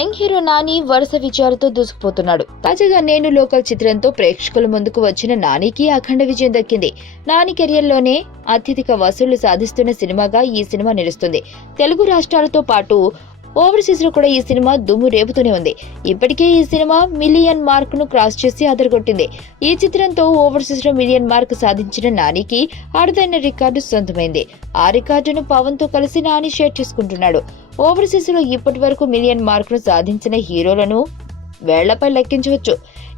Young hero Nani వరుస విజయాలతో దూసుకుపోతున్నాడు. తాజాగా నేను లోకల్ చిత్రంతో ప్రేక్షకుల ముందుకు వచ్చిన నానికి అఖండ విజయం దక్కింది. నాని కెరియర్ లోనే అత్యధిక వసూళ్లు సాధిస్తున్న సినిమాగా ఈ సినిమా నిలుస్తుంది. తెలుగు రాష్ట్రాలతో పాటు ఓవర్సీస్ లో కూడా ఈ సినిమా దుమ్ము రేపుతూనే ఉంది. ఇప్పటికే ఈ సినిమా మిలియన్ మార్క్ ను క్రాస్ చేసి అదరగొట్టింది. ఈ చిత్రంతో ఓవర్సీస్ లో మిలియన్ మార్క్ సాధించిన నానికి అరుదైన రికార్డు సొంతమైంది. ఆ రికార్డును పవన్ తో కలిసి నాని షేర్ చేసుకుంటున్నాడు. ఓవర్సీస్ లో ఇప్పటి వరకు మిలియన్ మార్క్ ను సాధించిన హీరోలను వేళ్లపై లెక్కించవచ్చు.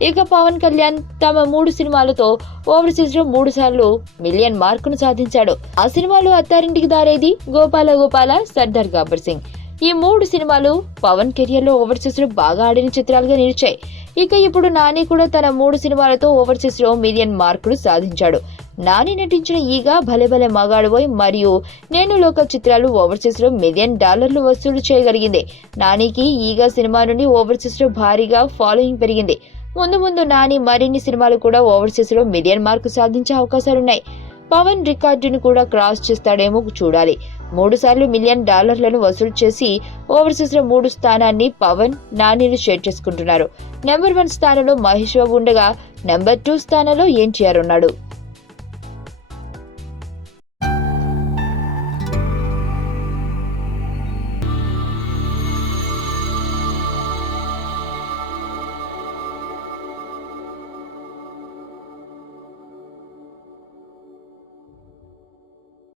ఇక పవన్ కళ్యాణ్ తమ 3 సినిమాలతో ఓవర్సీస్ లో 3 సార్లు మిలియన్ మార్క్ ను సాధించాడు. ఆ సినిమాలు అత్తారింటికి దారేది, గోపాల గోపాల, సర్దార్ గబ్బర్ సింగ్. ఈ 3 సినిమాలు పవన్ కెరియర్ లో ఓవర్సీస్ లో బాగా ఆడిన చిత్రాలుగా నిలిచాయి. ఇక ఇప్పుడు నాని కూడా తన 3 సినిమాలతో ఓవర్సీస్ లో మిలియన్ మార్కులు సాధించాడు. నాని నటించిన ఈగ, భలే భలే మగాడుబోయ్ మరియు నేను లోకల్ చిత్రాలు ఓవర్సీస్ లో $1 మిలియన్ వసూలు చేయగలిగింది. నానికి ఈగ సినిమా నుండి ఓవర్సీస్ లో భారీగా ఫాలోయింగ్ పెరిగింది. ముందు ముందు నాని మరిన్ని సినిమాలు కూడా ఓవర్సీస్ లో మిలియన్ మార్కు సాధించే అవకాశాలున్నాయి. పవన్ రికార్డును కూడా క్రాస్ చేస్తాడేమో చూడాలి. 3 సార్లు $1 మిలియన్ వసూలు చేసి ఓవర్సీస్ లో 3 స్థానాన్ని పవన్, నానిలు షేర్ చేసుకుంటున్నారు. నెంబర్ 1 స్థానంలో మహేష్ బాబు ఉండగా నెంబర్ 2 స్థానంలో ఎన్టీఆర్ ఉన్నాడు.